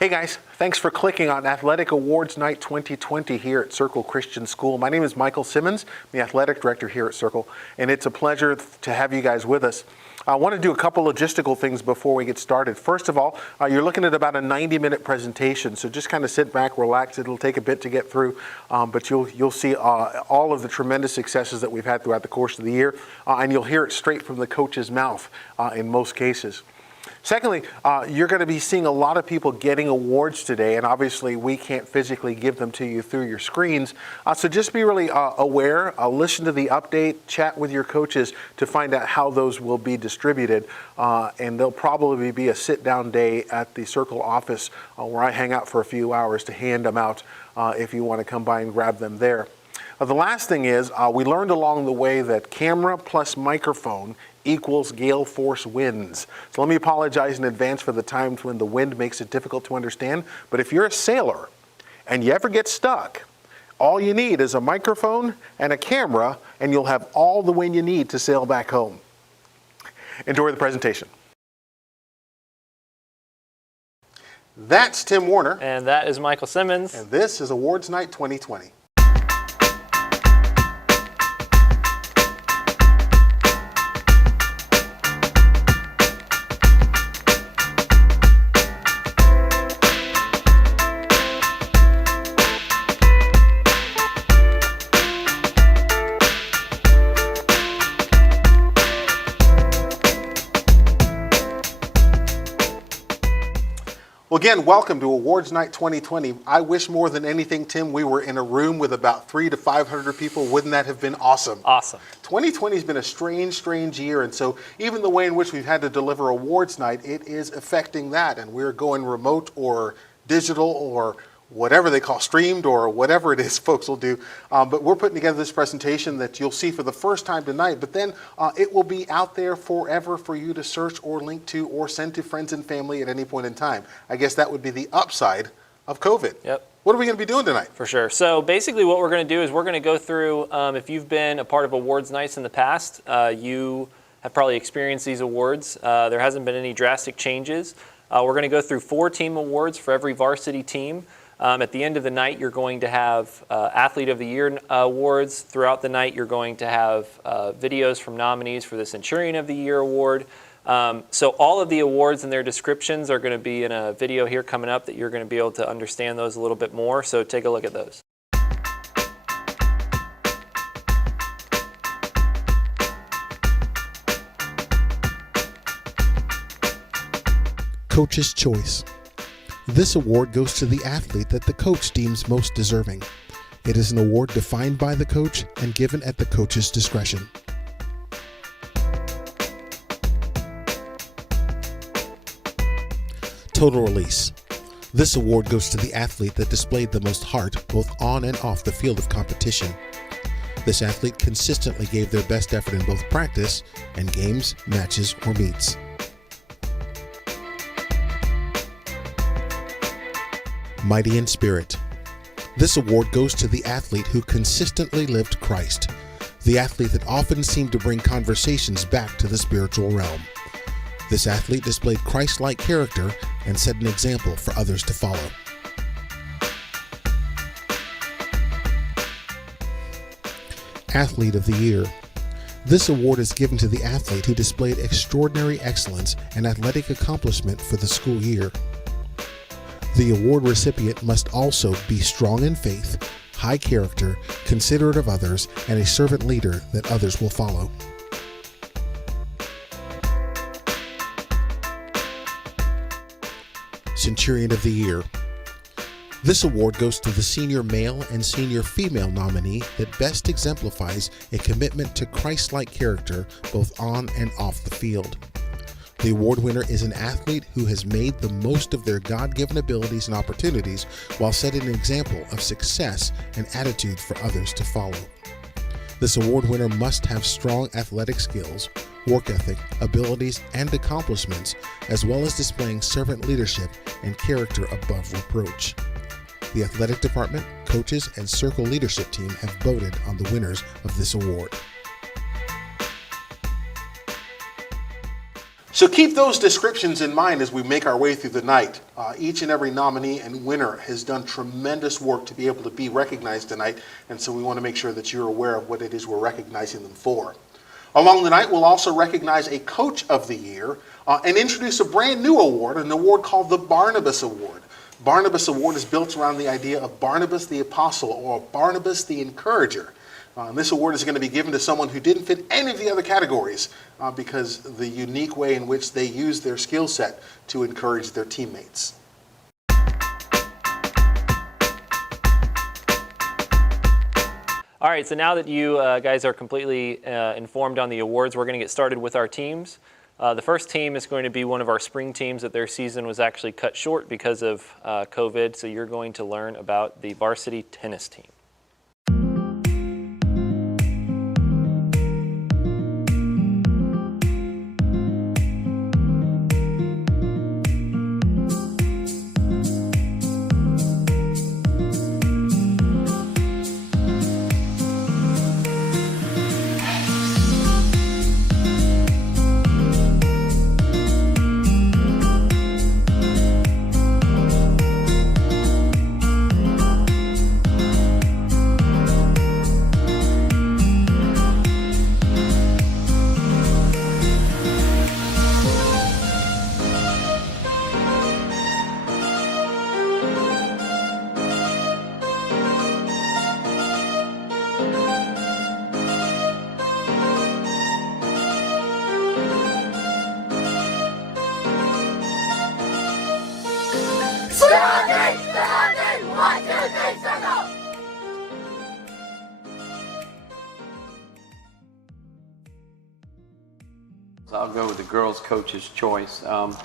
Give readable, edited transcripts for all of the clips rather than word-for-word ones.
Hey guys, thanks for clicking on Athletic Awards Night 2020 here at Circle Christian School. My name is Michael Simmons, the athletic director here at Circle, and it's a pleasure to have you guys with us. I want to do a couple logistical things before we get started. First of all, you're looking at about a 90-minute presentation, so just kind of sit back, relax. It'll take a bit to get through, but you'll see all of the tremendous successes that we've had throughout the course of the year, and you'll hear it straight from the coach's mouth in most cases. Secondly, you're going to be seeing a lot of people getting awards today, and obviously we can't physically give them to you through your screens. So just be really aware, listen to the update, chat with your coaches to find out how those will be distributed. And there'll probably be a sit-down day at the Circle office where I hang out for a few hours to hand them out if you want to come by and grab them there. The last thing is, we learned along the way that camera plus microphone equals gale force winds. So let me apologize in advance for the times when the wind makes it difficult to understand. But if you're a sailor and you ever get stuck, all you need is a microphone and a camera, and you'll have all the wind you need to sail back home. Enjoy the presentation. That's Tim Warner. And that is Michael Simmons. And this is Awards Night 2020. Well, again, welcome to Awards Night 2020. I wish more than anything, Tim, we were in a room with about 300 to 500 people. Wouldn't that have been awesome? Awesome. 2020 has been a strange year, and so even the way in which we've had to deliver Awards Night, it is affecting that, and we're going remote or digital or whatever they call streamed or whatever it is folks will do. But we're putting together this presentation that you'll see for the first time tonight, but then it will be out there forever for you to search or link to or send to friends and family at any point in time. I guess that would be the upside of COVID. Yep. What are we going to be doing tonight? For sure. So basically what we're going to do is we're going to go through, if you've been a part of awards nights in the past, you have probably experienced these awards. There hasn't been any drastic changes. We're going to go through 4 team awards for every varsity team. At the end of the night, you're going to have Athlete of the Year awards. Throughout the night, you're going to have videos from nominees for the Centurion of the Year award. So all of the awards and their descriptions are going to be in a video here coming up that you're going to be able to understand those a little bit more. So take a look at those. Coach's Choice. This award goes to the athlete that the coach deems most deserving. It is an award defined by the coach and given at the coach's discretion. Total Release. This award goes to the athlete that displayed the most heart both on and off the field of competition. This athlete consistently gave their best effort in both practice and games, matches, or meets. Mighty in Spirit. This award goes to the athlete who consistently lived Christ, the athlete that often seemed to bring conversations back to the spiritual realm. This athlete displayed Christ-like character and set an example for others to follow. Athlete of the Year. This award is given to the athlete who displayed extraordinary excellence and athletic accomplishment for the school year. The award recipient must also be strong in faith, high character, considerate of others, and a servant leader that others will follow. Centurion of the Year. This award goes to the senior male and senior female nominee that best exemplifies a commitment to Christ-like character both on and off the field. The award winner is an athlete who has made the most of their God-given abilities and opportunities while setting an example of success and attitude for others to follow. This award winner must have strong athletic skills, work ethic, abilities, and accomplishments, as well as displaying servant leadership and character above reproach. The athletic department, coaches, and Circle leadership team have voted on the winners of this award. So keep those descriptions in mind as we make our way through the night. Each and every nominee and winner has done tremendous work to be able to be recognized tonight, and so we want to make sure that you're aware of what it is we're recognizing them for. Along the night, we'll also recognize a Coach of the Year and introduce a brand new award, an award called the Barnabas Award. Barnabas Award is built around the idea of Barnabas the Apostle or Barnabas the Encourager. This award is going to be given to someone who didn't fit any of the other categories because the unique way in which they use their skill set to encourage their teammates. All right, so now that you guys are completely informed on the awards, we're going to get started with our teams. The first team is going to be one of our spring teams that their season was actually cut short because of COVID, so you're going to learn about the varsity tennis team. Surrounding! 1, 2, 3, circle! I'll go with the girls' coach's choice. So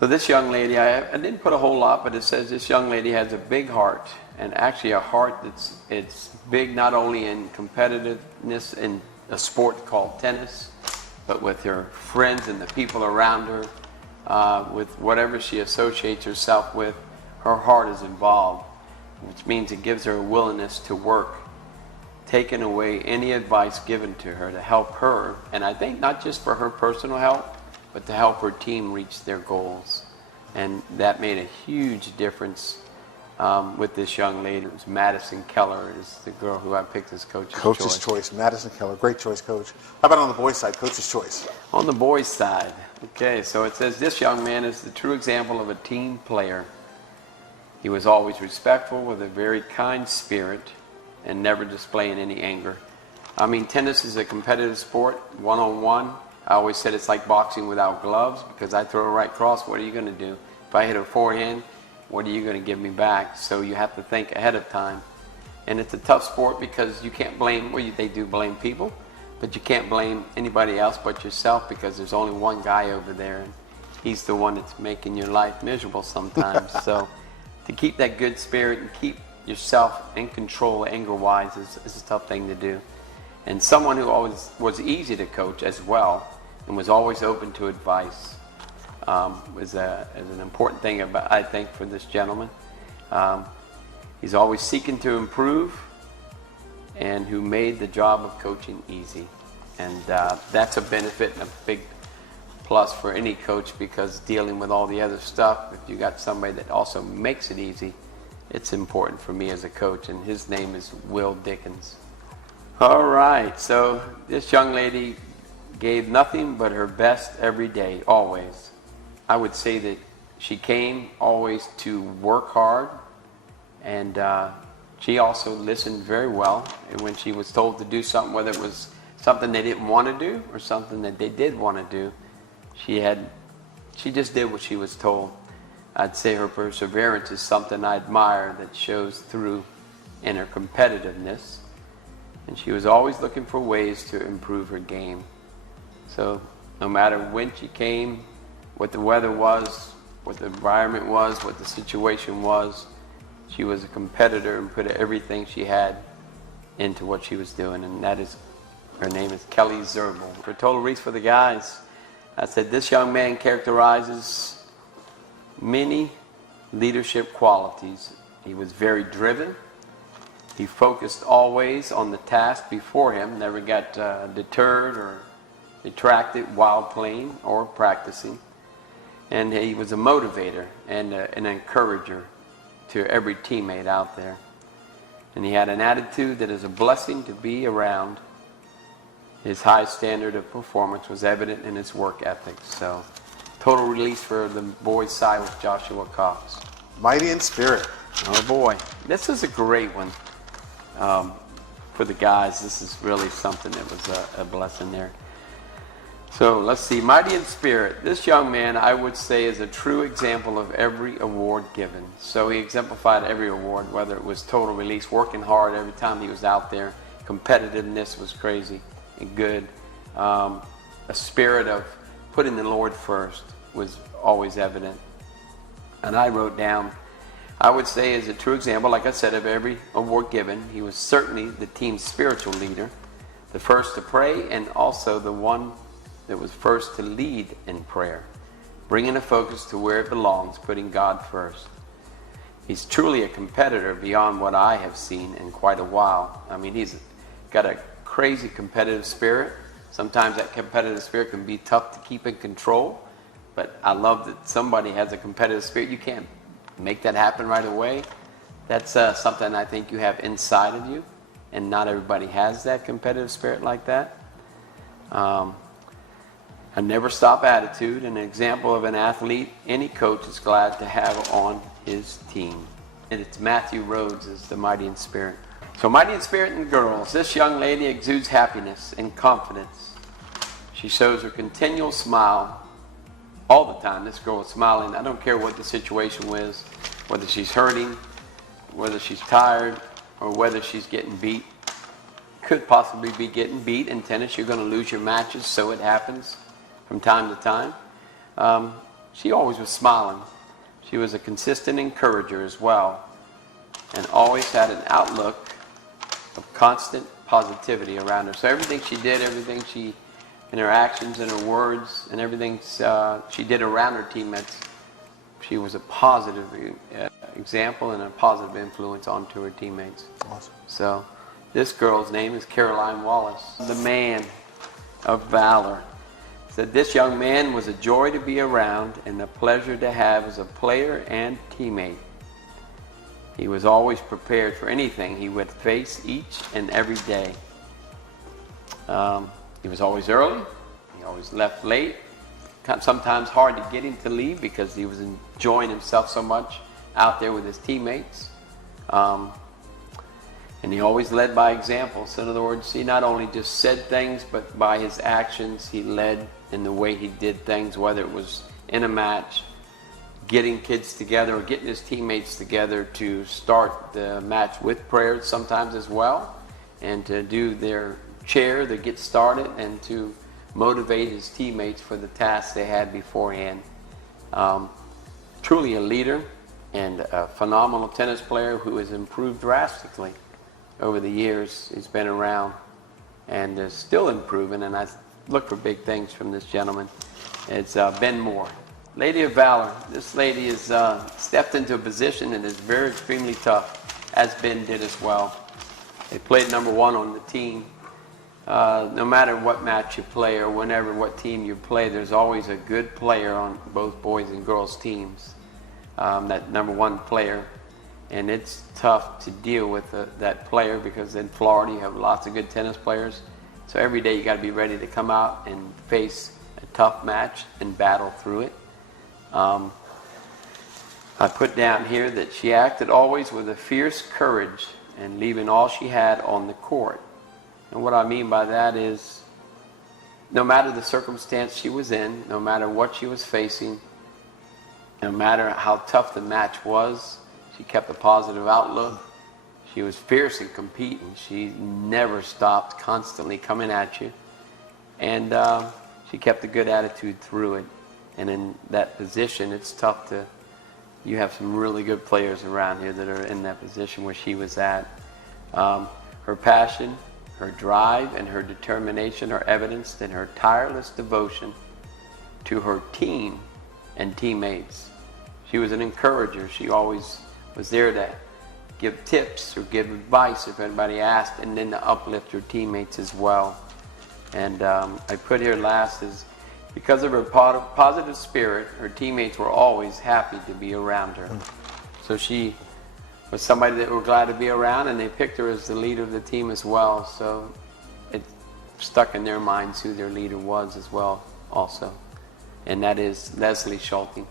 this young lady, I didn't put a whole lot, but it says this young lady has a big heart, and actually a heart it's big not only in competitiveness in a sport called tennis, but with her friends and the people around her, with whatever she associates herself with, her heart is involved, which means it gives her a willingness to work, taking away any advice given to her to help her, and I think not just for her personal help, but to help her team reach their goals. And that made a huge difference with this young lady. It was Madison Keller is the girl who I picked as coach's choice. Coach's choice, Madison Keller. Great choice, Coach. How about on the boys' side, Coach's choice? On the boys' side, okay, so it says this young man is the true example of a team player. He was always respectful with a very kind spirit and never displaying any anger. I mean, tennis is a competitive sport, one-on-one. I always said it's like boxing without gloves because I throw a right cross, what are you going to do? If I hit a forehand, what are you going to give me back? So you have to think ahead of time. And it's a tough sport because you can't blame, they do blame people, but you can't blame anybody else but yourself because there's only one guy over there and he's the one that's making your life miserable sometimes. So to keep that good spirit and keep yourself in control anger-wise is a tough thing to do. And someone who always was easy to coach as well and was always open to advice is an important thing, I think, for this gentleman. He's always seeking to improve and who made the job of coaching easy. And that's a benefit and a big plus for any coach because dealing with all the other stuff, if you got somebody that also makes it easy, it's important for me as a coach, and his name is Will Dickens. All right, so this young lady gave nothing but her best every day, always. I would say that she came always to work hard, and she also listened very well. And when she was told to do something, whether it was something they didn't want to do or something that they did want to do, she just did what she was told. I'd say her perseverance is something I admire that shows through in her competitiveness. And she was always looking for ways to improve her game. So no matter when she came, what the weather was, what the environment was, what the situation was, she was a competitor and put everything she had into what she was doing. And her name is Kelly Zerbel. For Total Reese for the guys, I said this young man characterizes many leadership qualities. He was very driven. He focused always on the task before him, never got deterred or tracked it while playing or practicing. And he was a motivator and an encourager to every teammate out there. And he had an attitude that is a blessing to be around. His high standard of performance was evident in his work ethic. So, total release for the boys' side with Joshua Cox. Mighty in spirit. Oh boy, this is a great one for the guys. This is really something that was a blessing there. So let's see, mighty in spirit. This young man, I would say, is a true example of every award given. So he exemplified every award, whether it was total release, working hard every time he was out there. Competitiveness was crazy and good. A spirit of putting the Lord first was always evident. And I wrote down, I would say is a true example, like I said, of every award given. He was certainly the team's spiritual leader, the first to pray, and also the one that was first to lead in prayer, bringing the focus to where it belongs, putting God first. He's truly a competitor beyond what I have seen in quite a while. I mean, he's got a crazy competitive spirit. Sometimes that competitive spirit can be tough to keep in control, but I love that somebody has a competitive spirit. You can't make that happen right away. That's something I think you have inside of you, and not everybody has that competitive spirit like that. A never stop attitude, an example of an athlete any coach is glad to have on his team. And it's Matthew Rhodes is the mighty in spirit. So mighty in spirit and girls, this young lady exudes happiness and confidence. She shows her continual smile all the time. This girl is smiling. I don't care what the situation was, whether she's hurting, whether she's tired, or whether she's getting beat. Could possibly be getting beat. In tennis, you're going to lose your matches, so it happens from time to time. She always was smiling. She was a consistent encourager as well, and always had an outlook of constant positivity around her. So everything she did, everything she, in her actions and her words, and everything she did around her teammates, she was a positive example and a positive influence onto her teammates. Awesome. So this girl's name is Caroline Wallace, the man of valor. Said this young man was a joy to be around and a pleasure to have as a player and teammate. He was always prepared for anything he would face each and every day. He was always early. He always left late. Sometimes hard to get him to leave because he was enjoying himself so much out there with his teammates. And he always led by example. So in other words, he not only just said things, but by his actions, he led in the way he did things, whether it was in a match, getting kids together, or getting his teammates together to start the match with prayers sometimes as well, and to do their chair to get started, and to motivate his teammates for the tasks they had beforehand. Truly a leader and a phenomenal tennis player who has improved drastically over the years. He's been around and is still improving, and I look for big things from this gentleman. It's Ben Moore. Lady of Valor. This lady has stepped into a position and is very extremely tough, as Ben did as well. They played number one on the team. No matter what match you play or whenever what team you play, there's always a good player on both boys and girls teams, that number one player. And it's tough to deal with that player because in Florida you have lots of good tennis players. So every day you got to be ready to come out and face a tough match and battle through it. I put down here that she acted always with a fierce courage and leaving all she had on the court. And what I mean by that is no matter the circumstance she was in, no matter what she was facing, no matter how tough the match was, she kept a positive outlook. She was fierce in competing. She never stopped, constantly coming at you. And she kept a good attitude through it. And in that position, it's tough to, you have some really good players around here that are in that position where she was at. Her passion, her drive, and her determination are evidenced in her tireless devotion to her team and teammates. She was an encourager. She always was there to give tips or give advice if anybody asked, and then to uplift her teammates as well. And I put here last is because of her positive spirit, her teammates were always happy to be around her. So she was somebody that were glad to be around, and they picked her as the leader of the team as well. So it stuck in their minds who their leader was as well also. And that is Leslie Schulte.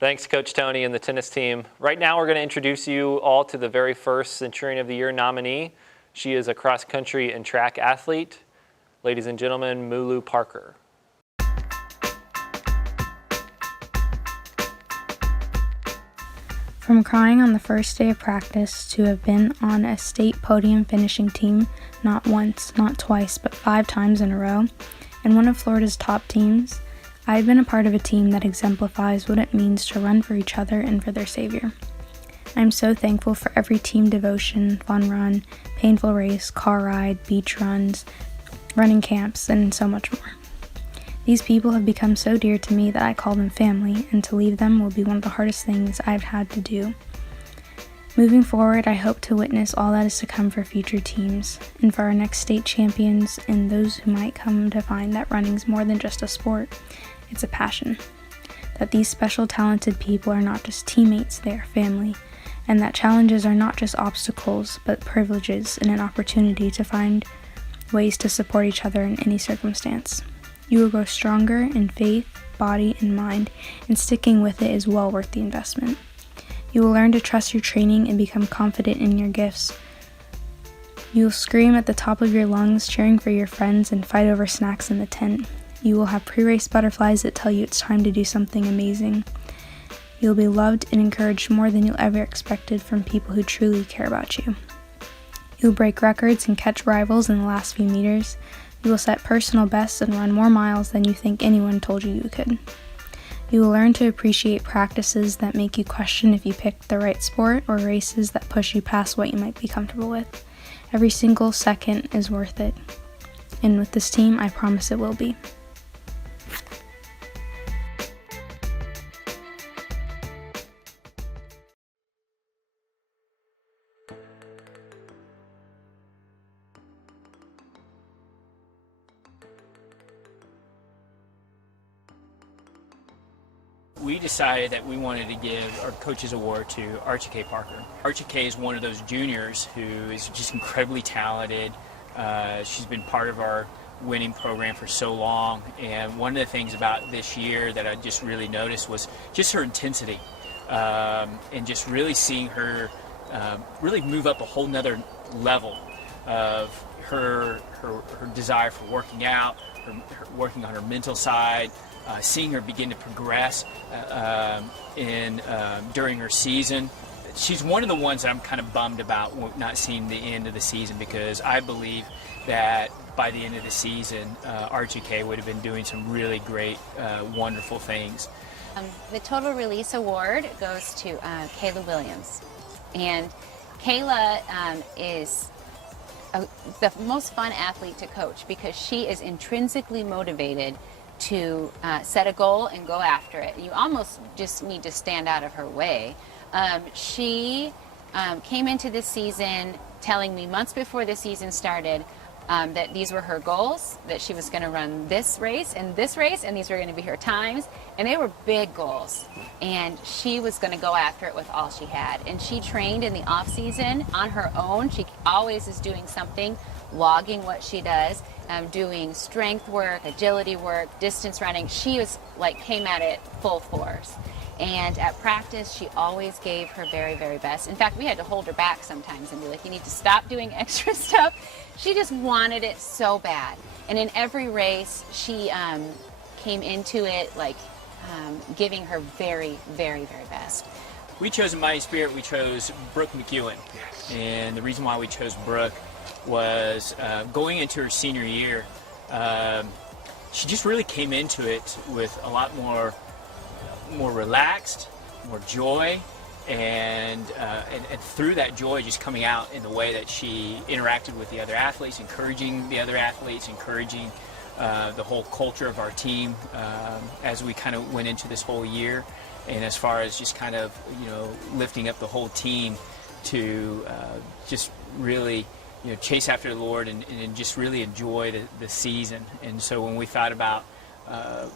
Thanks, Coach Tony and the tennis team. Right now, we're going to introduce you all to the very first Centurion of the Year nominee. She is a cross-country and track athlete. Ladies and gentlemen, Mulu Parker. From crying on the first day of practice to have been on a state podium finishing team not once, not twice, but 5 times in a row, and one of Florida's top teams, I have been a part of a team that exemplifies what it means to run for each other and for their Savior. I am so thankful for every team devotion, fun run, painful race, car ride, beach runs, running camps, and so much more. These people have become so dear to me that I call them family, and to leave them will be one of the hardest things I've had to do. Moving forward, I hope to witness all that is to come for future teams, and for our next state champions, and those who might come to find that running's more than just a sport, it's a passion. That these special talented people are not just teammates, they are family, and that challenges are not just obstacles, but privileges and an opportunity to find ways to support each other in any circumstance. You will grow stronger in faith, body, and mind, and sticking with it is well worth the investment. You will learn to trust your training and become confident in your gifts. You will scream at the top of your lungs, cheering for your friends, and fight over snacks in the tent. You will have pre-race butterflies that tell you it's time to do something amazing. You'll be loved and encouraged more than you'll ever expected from people who truly care about you. You'll break records and catch rivals in the last few meters. You will set personal bests and run more miles than you think anyone told you you could. You will learn to appreciate practices that make you question if you picked the right sport or races that push you past what you might be comfortable with. Every single second is worth it. And with this team, I promise it will be. We decided that we wanted to give our Coaches Award to Archie K. Parker. Archie K. is one of those juniors who is just incredibly talented. She's been part of our winning program for so long, and one of the things about this year that I just really noticed was just her intensity, and just really seeing her really move up a whole nother level of her desire for working out, her working on her mental side, seeing her begin to progress during her season. She's one of the ones that I'm kind of bummed about not seeing the end of the season, because I believe that by the end of the season, Archie K would have been doing some really great, wonderful things. The Total Release Award goes to Kayla Williams. And Kayla is the most fun athlete to coach because she is intrinsically motivated to set a goal and go after it. You almost just need to stand out of her way. She came into this season telling me months before the season started that these were her goals, that she was going to run this race, and these were going to be her times, and they were big goals. And she was going to go after it with all she had. And she trained in the off season on her own. She always is doing something, logging what she does, doing strength work, agility work, distance running. She was came at it full force. And at practice, she always gave her very, very best. In fact, we had to hold her back sometimes and be like, you need to stop doing extra stuff. She just wanted it so bad. And in every race, she came into it giving her very, very, very best. We chose in Mighty Spirit, we chose Brooke McEwen. And the reason why we chose Brooke was going into her senior year, she just really came into it with a lot more relaxed, more joy, and through that joy just coming out in the way that she interacted with the other athletes, encouraging the other athletes, encouraging the whole culture of our team as we kind of went into this whole year, and as far as just kind of, lifting up the whole team to just really, chase after the Lord and just really enjoy the season. And so when we thought about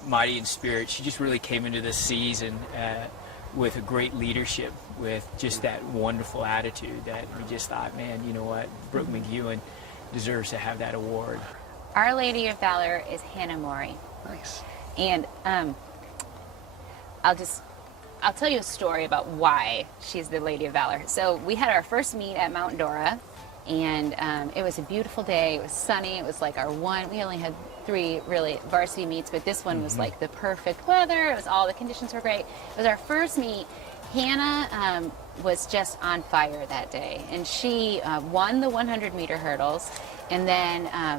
Mighty in Spirit, she just really came into this season with a great leadership, with just that wonderful attitude that we just thought, man, you know what, Brooke McEwen deserves to have that award. Our Lady of Valor is Hannah Mori. Nice. And I'll tell you a story about why she's the Lady of Valor. So we had our first meet at Mount Dora, and it was a beautiful day. It was sunny. It was like we only had 3 really varsity meets, but this one was like the perfect weather. It was the conditions were great. It was our first meet. Hannah was just on fire that day, and she won the 100-meter hurdles, and then I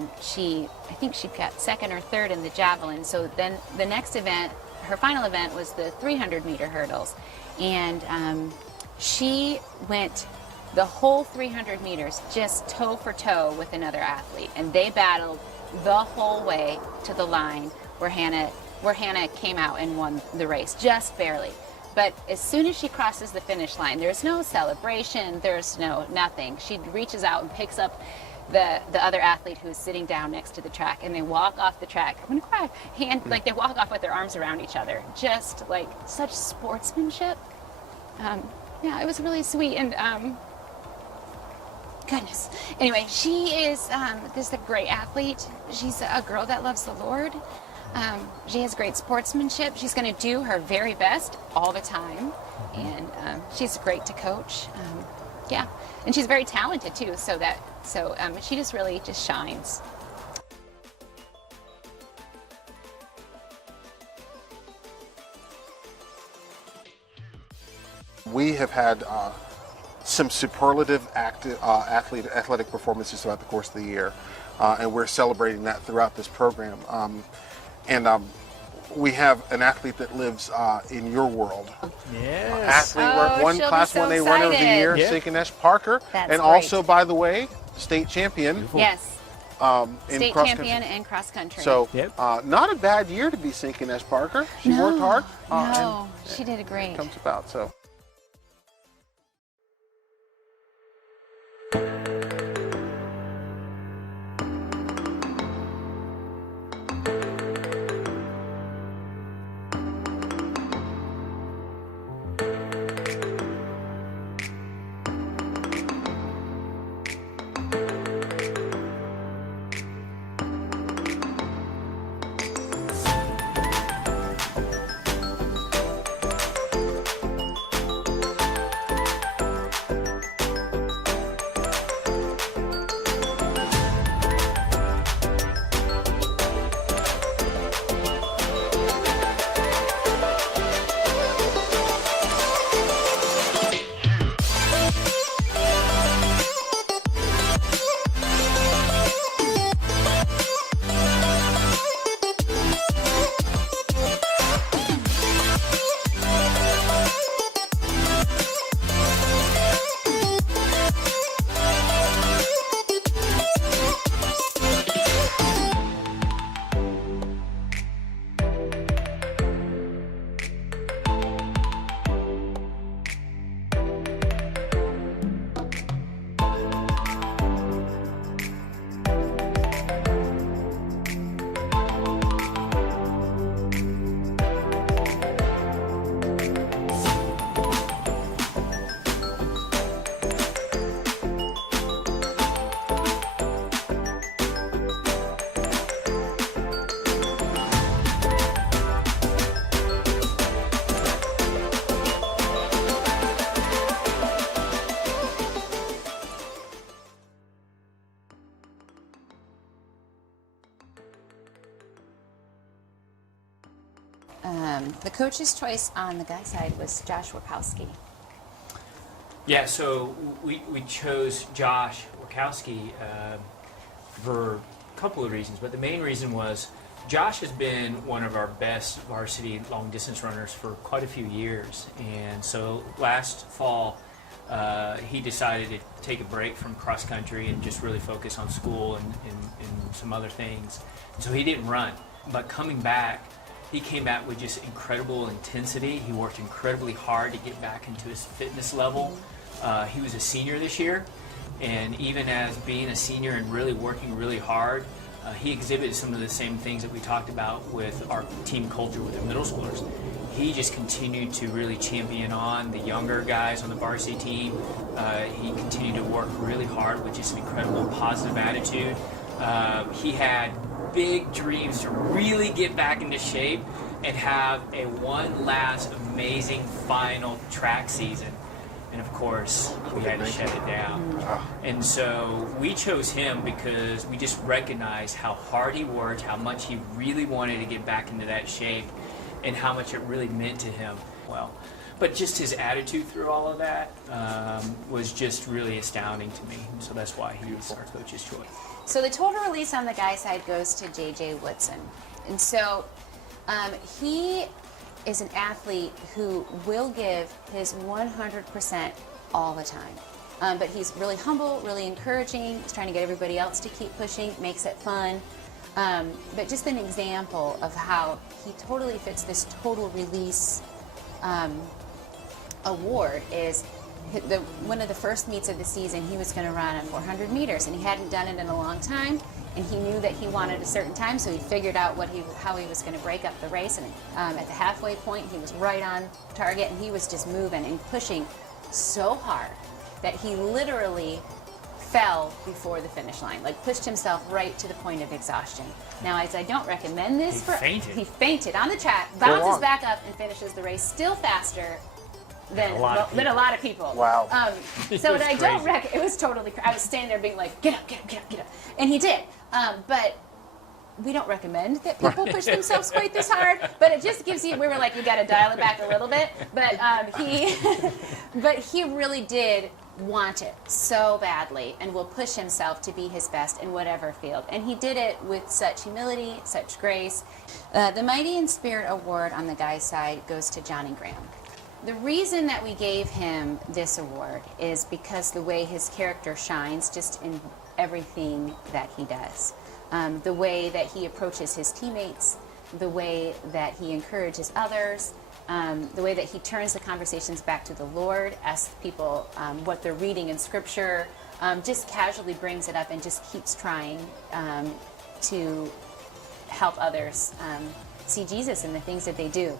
think she got 2nd or 3rd in the javelin. So then the next event, her final event, was the 300-meter hurdles, and she went the whole 300 meters just toe for toe with another athlete, and they battled the whole way to the line where Hannah came out and won the race, just barely. But as soon as she crosses the finish line, there's no celebration, there's nothing. She reaches out and picks up the other athlete who's sitting down next to the track, and they walk off the track. I'm gonna cry. Like they walk off with their arms around each other, just like such sportsmanship. Yeah, it was really sweet, and goodness. Anyway, she is a great athlete. She's a girl that loves the Lord. She has great sportsmanship. She's going to do her very best all the time, and she's great to coach. Yeah, and she's very talented too. So she just really just shines. We have had some superlative athletic performances throughout the course of the year, and we're celebrating that throughout this program. We have an athlete that lives in your world. Yes. Athlete won she'll be Class so 1A Runner of the excited. Year, Yeah. Sinkenesh Parker, That's and great. also, by the way, state champion. Yes, In state cross champion country. in cross country. So, Yep. not a bad year to be Sinkenesh Parker. She worked hard. No, and she did great. it comes about. So. The coach's choice on the guy side was Josh Wachowski. Yeah, so we chose Josh Wachowski for a couple of reasons, but the main reason was Josh has been one of our best varsity long distance runners for quite a few years, and so last fall he decided to take a break from cross country and just really focus on school and some other things. So he didn't run. But coming back, he came back with just incredible intensity. He worked incredibly hard to get back into his fitness level. He was a senior this year, and even as being a senior and really working really hard, he exhibited some of the same things that we talked about with our team culture with the middle schoolers. He just continued to really champion on the younger guys on the varsity team. He continued to work really hard with just an incredible positive attitude. He had big dreams to really get back into shape and have a one last amazing final track season. And of course, we had to shut it down. And so we chose him because we just recognized how hard he worked, how much he really wanted to get back into that shape, and how much it really meant to him. Well, but just his attitude through all of that was just really astounding to me. So that's why he was our coach's choice. So the total release on the guy side goes to J.J. Woodson. And so he is an athlete who will give his 100% all the time. But he's really humble, really encouraging. He's trying to get everybody else to keep pushing, makes it fun. But just an example of how he totally fits this total release award is one of the first meets of the season. He was going to run on 400 meters, and he hadn't done it in a long time, and he knew that he wanted a certain time, so he figured out how he was going to break up the race. And at the halfway point, he was right on target, and he was just moving and pushing so hard that he literally fell before the finish line, like pushed himself right to the point of exhaustion. Now, as I don't recommend this he fainted on the track, bounces back up, and finishes the race still faster than a lot of people. Wow. So I don't recommend. It was totally. I was standing there being like, get up, get up, get up, get up, and he did. But we don't recommend that people push themselves quite this hard. But it just gives you. We were like, you got to dial it back a little bit. But he really did want it so badly, and will push himself to be his best in whatever field. And he did it with such humility, such grace. The Mighty in Spirit Award on the guys' side goes to Johnny Graham. The reason that we gave him this award is because the way his character shines just in everything that he does. The way that he approaches his teammates, the way that he encourages others, the way that he turns the conversations back to the Lord, asks people what they're reading in Scripture, just casually brings it up and just keeps trying to help others see Jesus in the things that they do.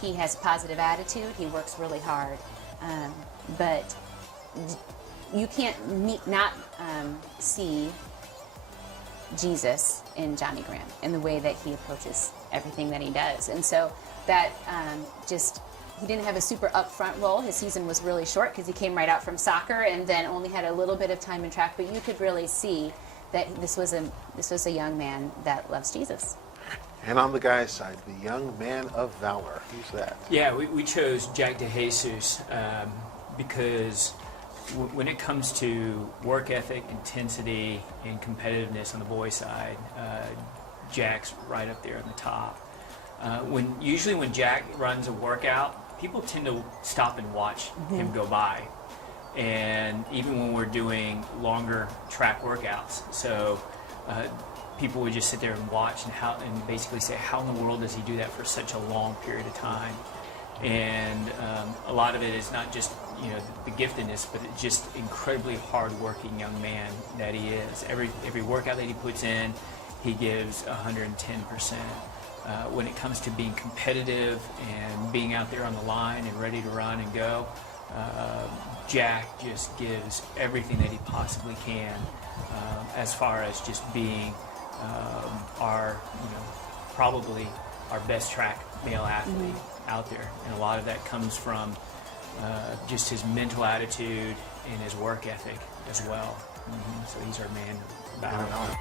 He has a positive attitude. He works really hard. But you can't not see Jesus in Johnny Graham in the way that he approaches everything that he does. And so that he didn't have a super upfront role. His season was really short because he came right out from soccer and then only had a little bit of time in track. But you could really see that this was a young man that loves Jesus. And on the guy's side, the young man of valor. Who's that? Yeah, we chose Jack DeJesus because when it comes to work ethic, intensity, and competitiveness on the boys' side, Jack's right up there on the top. Usually when Jack runs a workout, people tend to stop and watch him go by. And even when we're doing longer track workouts. So people would just sit there and watch and basically say, how in the world does he do that for such a long period of time? And a lot of it is not just the giftedness, but it's just incredibly hard-working young man that he is. Every workout that he puts in, he gives 110%. When it comes to being competitive and being out there on the line and ready to run and go, Jack just gives everything that he possibly can as far as just being probably our best track male athlete out there. And a lot of that comes from just his mental attitude and his work ethic as well. So he's our man about it.